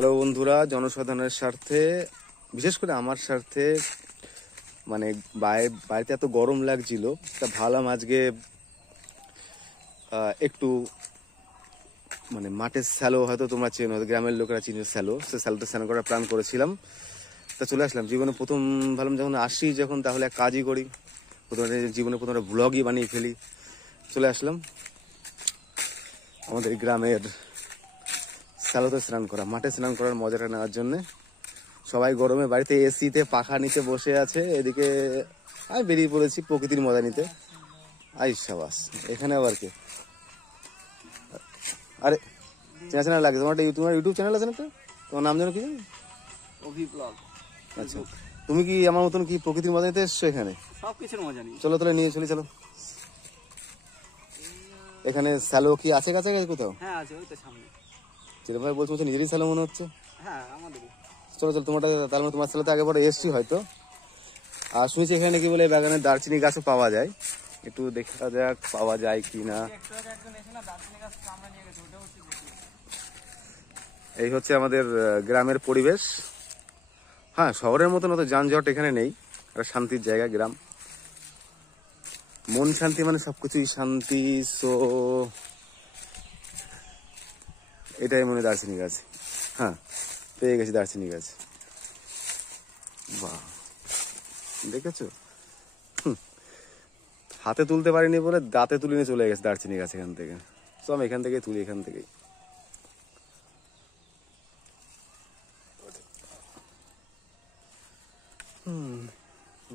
Hello বন্ধুরা, জনসাধারণের স্বার্থে, বিশেষ করে আমার স্বার্থে, মানে বাড়িতে এত গরম লাগছিল, তা ভাবলাম আজকে একটু মানে মাঠের স্যালো, হয়তো তোমরা চেনো, হয়তো গ্রামের লোকেরা চিনো স্যালো, সে স্যালোতে স্নান করার প্ল্যান করেছিলাম। তা চলে আসলাম। জীবনে প্রথম ভাবলাম যখন আসি, যখন তাহলে এক কাজই করি, জীবনে প্রথম একটা ব্লগই বানিয়ে ফেলি। চলে আসলাম আমাদের গ্রামের স্যালোতে স্নান করা, মাঠে স্নান করার মজাটা নেওয়ার জন্যে। সবাই গরমে বাড়িতে এসিতে পাখা নিচে বসে আছে, এদিকে আমি বেরিয়ে পড়েছি প্রকৃতির মজা নিতে। আই সাবাস, এখানে আবার কে? আরে চেনা চেনা লাগে, তোমার ইউটিউব চ্যানেল আছে না? তো তোমার নাম যেন কি? অভিব্লগ। আচ্ছা, তুমি কি আমার মতন কি প্রকৃতির মজা নিতে এসছো এখানে? সবকিছুর মজা নিই। চলো তাহলে নিয়ে চলি, চলো। এখানে স্যালো কি আছে কাছাকাছি কোথাও? হ্যাঁ আছে, ওই তো সামনে। যেটা ভাই বলছো নিজেরই স্যালো মনে হচ্ছে। হ্যাঁ আমাদেরই। চলো চলো, তোমারটা তার মানে তোমার স্যালোতে আগে পরে এসছি হয়তো। আর শুনেছি এখানে কি বলে বাগানে দারচিনি গাছও পাওয়া যায়, একটু দেখা যাক পাওয়া যায় কি না। এই হচ্ছে আমাদের গ্রামের পরিবেশ। হ্যাঁ, শহরের মতন অত যানজট এখানে নেই, একটা শান্তির জায়গা গ্রাম। মন শান্তি মানে সবকিছুই শান্তি। সো এটাই মনে দারচিনি গাছ। হ্যাঁ, পেয়ে গেছি দারচিনি গাছ। বাহ, দেখেছো? হাতে তুলতে পারিনি বলে দাঁতে তুলে নিয়ে চলে গেছে দারচিনি গাছ এখান থেকে। তো আমি এখান থেকেই তুলি, এখান থেকেই।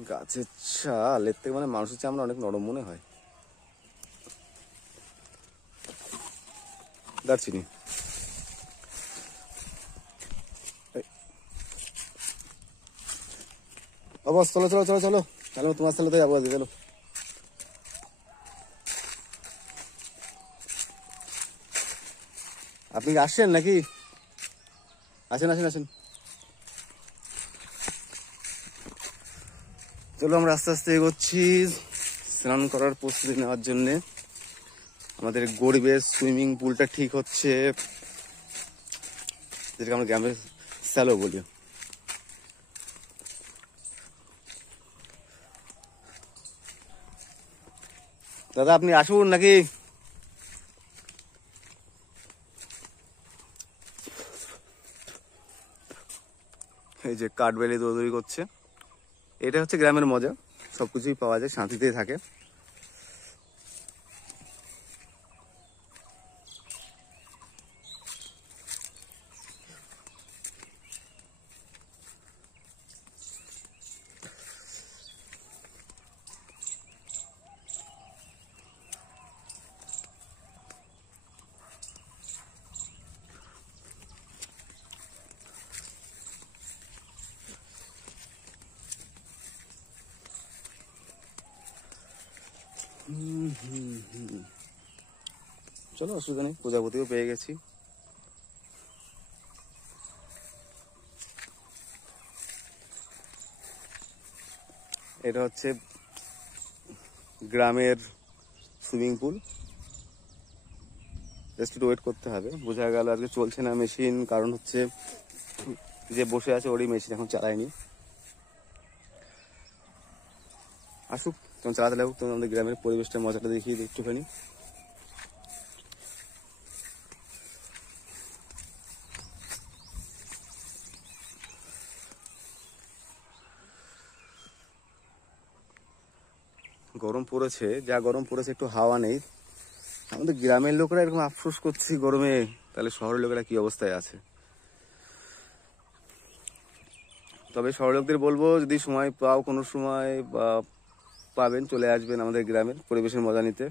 গাছের ছাল এর থেকে মানে মানুষের চামড়া অনেক নরম মনে হয়। দারচিনি অবশ্য, চলো চলো চলো চলো, তাহলে তোমার সাথে যাবো আজকে, চলো। আপনি কি আসছেন নাকি? আসেন আসেন আসেন, চলো আমরা আস্তে আস্তে এগোচ্ছি স্নান করার প্রস্তুতি নেওয়ার জন্যে। আমাদের গরিবের সুইমিং পুলটা ঠিক হচ্ছে, যেটাকে আমরা গ্রামের স্যালো বলি। দাদা আপনি আসুন নাকি? এই যে কাঠবেলি দৌড়দৌড়ি করছে, এটা হচ্ছে গ্রামের মজা, সবকিছুই পাওয়া যায়, শান্তিতেই থাকে। চলো, অসুবিধা নেই, প্রজাপতিও পেয়ে গেছি। এটা হচ্ছে গ্রামের সুইমিং পুল। জাস্ট একটু ওয়েট করতে হবে। বোঝা গেল আজকে চলছে না মেশিন, কারণ হচ্ছে যে বসে আছে ওরই মেশিন এখন চালায়নি। আসুক, তখন চালাতে লাগুক, তখন আমাদের গ্রামের পরিবেশটার মজাটা দেখিয়ে দিই একটুখানি। গরম পড়েছে, যা গরম পড়েছে, একটু হাওয়া নেই। আমাদের গ্রামের লোকেরা এরকম আফসোস করছি গরমে, তাহলে শহরের লোকেরা কি অবস্থায় আছে? তবে শহরের লোকদের বলবো, যদি সময় পাও, কোনো সময় বা পাবেন, চলে আসবেন আমাদের গ্রামের পরিবেশের মজা নিতে।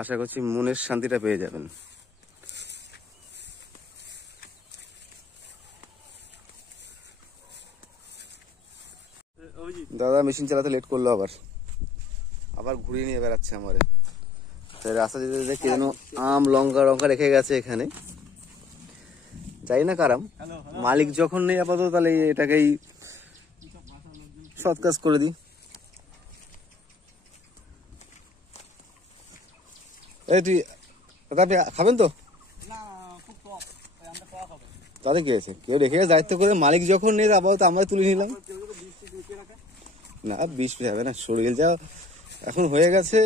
আশা করছি মনের শান্তিটা পেয়ে যাবেন। দাদা মেশিন চালাতে লেট করলো, আবার আবার ঘুরিয়ে নিয়ে বেড়াচ্ছে আমারে। রাস্তা যেতে যেতে কে যেন আম লঙ্কা লঙ্কা রেখে গেছে এখানে, যাই না কারাম। মালিক যখন নেই আপাতত, তাহলে এটাকেই সৎ কাজ করে দিই। এই তুই দাদা, আপনি খাবেন তো? না খুব টক, আমরা টক তাদের কি আছে, কেউ রেখে গেছে দায়িত্ব করে, মালিক যখন নেই আপাতত আমরা তুলে নিলাম। কেউ যদি বৃষ্টি লুকিয়ে রাখে না বিষ হবে না, শরীর যা এখন হয়ে গেছে।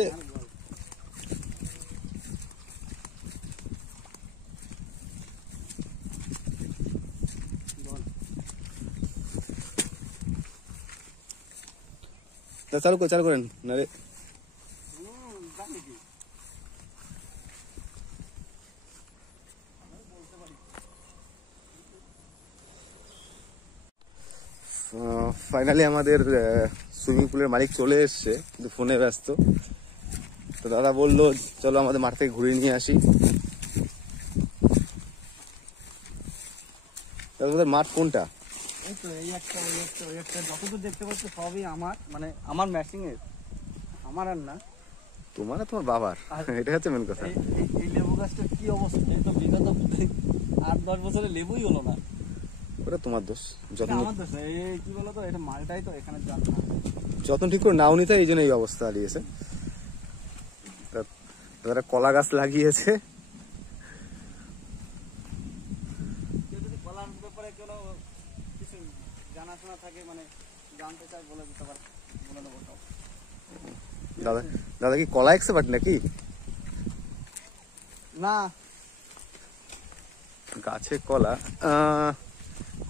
তা চালু করেন না রে। জানি কি ফাইনালি আমাদের সুইমিং পুলের মালিক চলে এসছে, কিন্তু ফোনে ব্যস্ত। তো দাদা বললো চলো আমাদের মাঠ থেকে ঘুরিয়ে নিয়ে আসি। তোমাদের মাঠ কোনটা? এই তো এই একটা ওই একটা ওই একটা যতদূর দেখতে পাচ্ছ সবই আমার, মানে আমার ম্যাচিং এর, আমার আর না। তোমার আর তোমার বাবার, এটা হচ্ছে মেন কথা। এই লেবু গাছটার কি অবস্থা, এই তো বিগত 8-10 বছরে লেবুই হলো না। ওটা তোমার দোষ, যত্ন আমার দোষ না, এই কি বলতো, এটা মালটাই তো এখানে জল না। যত্ন ঠিক করে নাও নিতে, এই জন্য এই অবস্থা দাঁড়িয়েছে। তারা কলা গাছ লাগিয়েছে। কেউ যদি কলার ব্যাপারে কোনো কিছু জানাশোনা থাকে, মানে জানতে চায়, বলে দিতে পারে, বলে দেবো সব। দাদা দাদা কি কলা এক্সপার্ট নাকি? না, গাছের কলা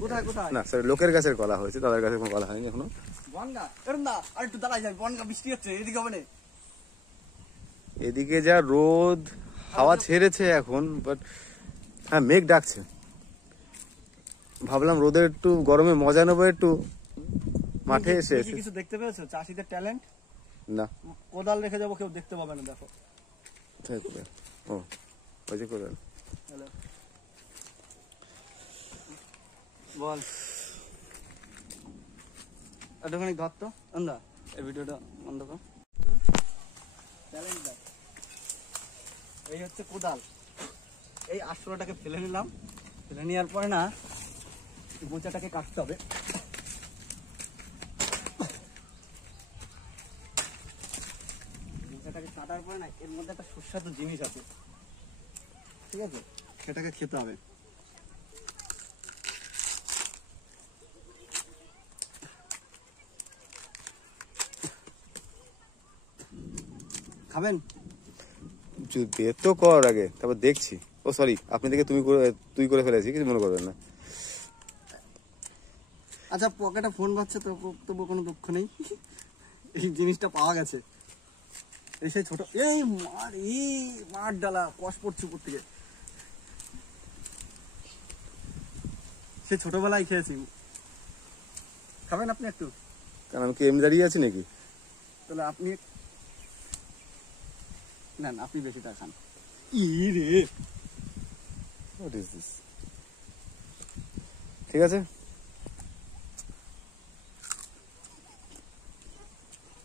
কোথায় কোথায় না স্যার, লোকের গাছের কলা হয়েছে, দাদার গাছের কোনো কলা হয়নি এখনো। বনগা এরম না, আর একটু দাঁড়াই যাই, বনগা বৃষ্টি হচ্ছে, এদিকে হবে না। এদিকে যা রোদ, হাওয়া ছেড়েছে এখন, বাট হ্যাঁ মেঘ ডাকছে। ভাবলাম রোদের একটু গরমে মজা নেবো, একটু মাঠে এসে কি কিছু দেখতে পেয়েছো চাষিদের ট্যালেন্ট? না কোদাল রেখে যাবো, কেউ দেখতে পাবে না। দেখো ও ওই যে করে হ্যালো, বল একটুখানি ধর তো আন্দা, এই ভিডিওটা বন্ধ কর। ট্যালেন্ট দেখ, এই হচ্ছে কোদাল। এই আশ্রয়টাকে ফেলে নিলাম, ফেলে নেওয়ার পরে না এই মোচাটাকে কাটতে হবে। মোচাটাকে কাটার পরে না এর মধ্যে একটা সুস্বাদু জিনিস আছে, ঠিক আছে, সেটাকে খেতে হবে। খাবেন? বের তো কর আগে, তারপর দেখছি। ও সরি, আপনি থেকে তুই করে ফেলেছি, কিছু মনে করবেন না। আচ্ছা, পকেটে ফোন বাজছে তো, তবু কোনো দুঃখ নেই, এই জিনিসটা পাওয়া গেছে। এই সেই ছোট, এই মার ডালা কষ পড়ছে উপর থেকে, সে ছোটবেলায় খেয়েছি। খাবেন আপনি একটু? কারণ আমি কি এমনি দাঁড়িয়ে আছি নাকি? তাহলে আপনি নেন, আপনি বেশিটা খান। ই রে, হোয়াট ইজ দিস? ঠিক আছে,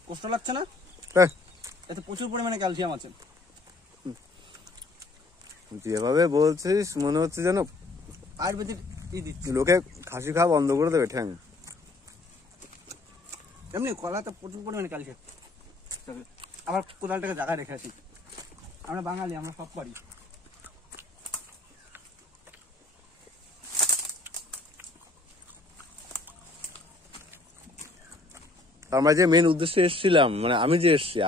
কষ্ট লাগছে না? হ্যাঁ, এতে প্রচুর পরিমাণে ক্যালসিয়াম আছে। যেভাবে বলছিস মনে হচ্ছে যেন আয়ুর্বেদিক দিচ্ছি। লোকে খাসি খাওয়া বন্ধ করে দেবে ঠ্যাং। এমনি কলাতে প্রচুর পরিমাণে ক্যালসিয়াম। আবার কোদালটাকে জায়গায় রেখে আছি, আমরা বাঙালি, আমরা সব পারি। আমরা যে মেন উদ্দেশ্যে এসেছিলাম, মানে আমি যে এসছি,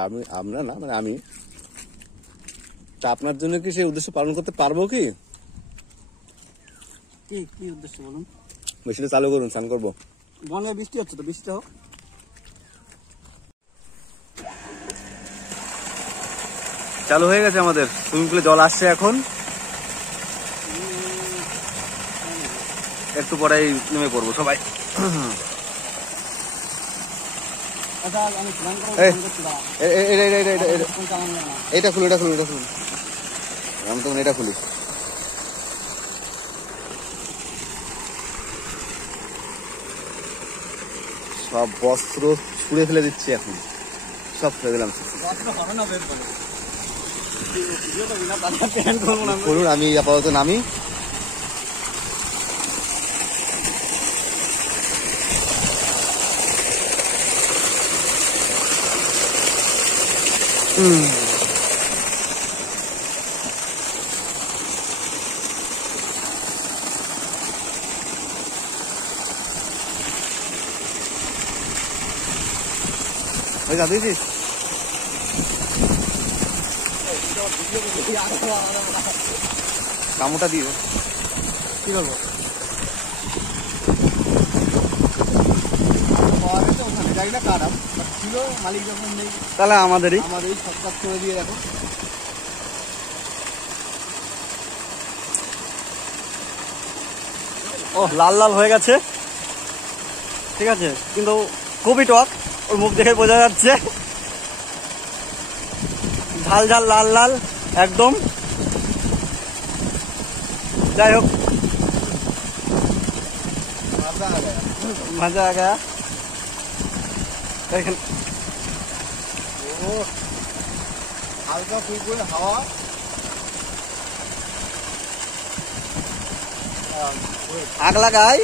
আমরা না, মানে আমি, তা আপনার জন্য কি সেই উদ্দেশ্য পালন করতে পারবো কি? কি উদ্দেশ্য বলুন? মেশিনটা চালু করুন, স্নান করবো। বনে বৃষ্টি হচ্ছে তো, বৃষ্টিটা হোক। চালু হয়ে গেছে আমাদের সুইমিং পুলে, জল আসছে এখন, একটু পরেই নেমে পড়বো সবাই। আচ্ছা, আমি স্নান করবো, এই, স্নান করছি, দাঁড়া। কোনটা আমার না? এটা খুলুন। আমি তখন এটা খুলি। সব বস্ত্র ছুঁড়ে ফেলে দিচ্ছি এখন, সব ফেলে দিলাম। বস্ত্র হবে না বের করে। ভিডিওটা বিনা তাজা প্যান্ট করবো না। বলুন, আমি আপাতত নামি। ওই যা দিয়েছিস কামড়টা দিয়ে দে। কি করবো? ওখানে গাড়িটা কাটাম ছিল, মালিক যখন নেই তাহলে আমাদেরই। আমাদের সব কাজ করে দিয়ে দেখো। ও লাল লাল হয়ে গেছে, ঠিক আছে, কিন্তু খুবই টক, ওর মুখ দেখে বোঝা যাচ্ছে। ঝাল ঝাল লাল লাল একদম। যাই হোক, মজা আ গয়া। এখানে ও হালকা ফুলফুলে হাওয়া, আগ লাগায়,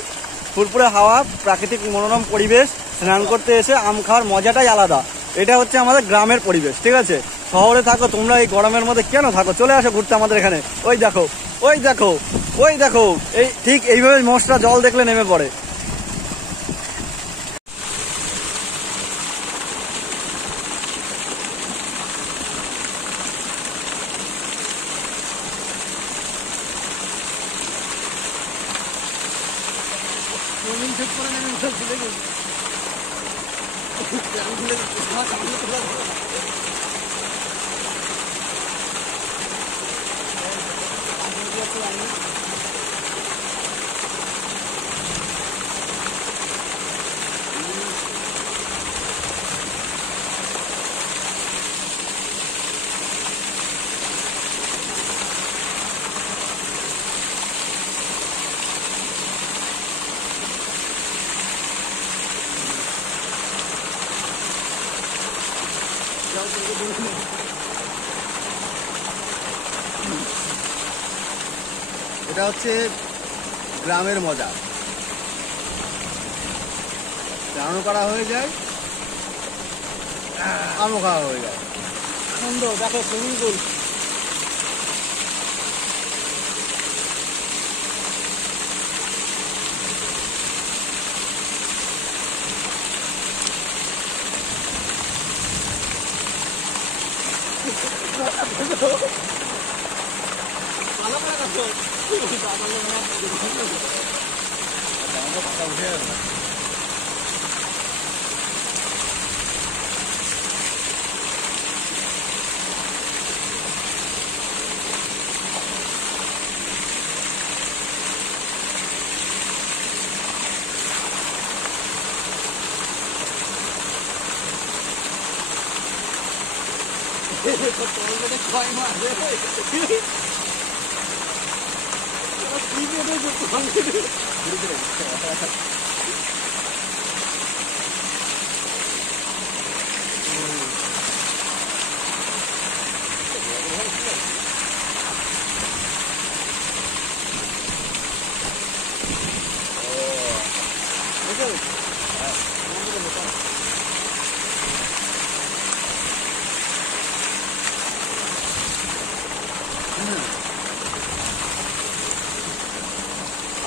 ফুরফুরে হাওয়া, প্রাকৃতিক মনোরম পরিবেশ, স্নান করতে এসে আম খাওয়ার মজাটাই আলাদা। এটা হচ্ছে আমাদের গ্রামের পরিবেশ, ঠিক আছে। শহরে থাকো তোমরা, এই গরমের মধ্যে কেন থাকো? চলে আসো ঘুরতে আমাদের এখানে। ওই দেখো, ওই দেখো, ওই দেখো, এই ঠিক এইভাবে মোষটা জল দেখলে নেমে পড়ে। এটা হচ্ছে গ্রামের মজা। স্নানও করা হয়ে যায়, আমও খাওয়া হয়ে যায়। সুন্দর দেখো সুইমিং পুল।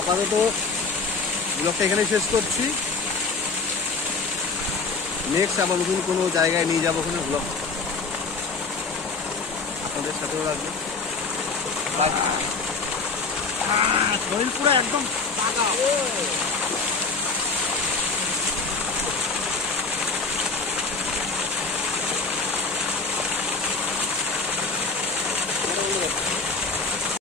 আপাতত ব্লগটা এখানে শেষ করছি। নেক্সট আবার নতুন কোনো জায়গায় নিয়ে যাবো, ওখানে ব্লগ আপনাদের সাথেও রাখবো। শরীর পুরো একদম পাকা।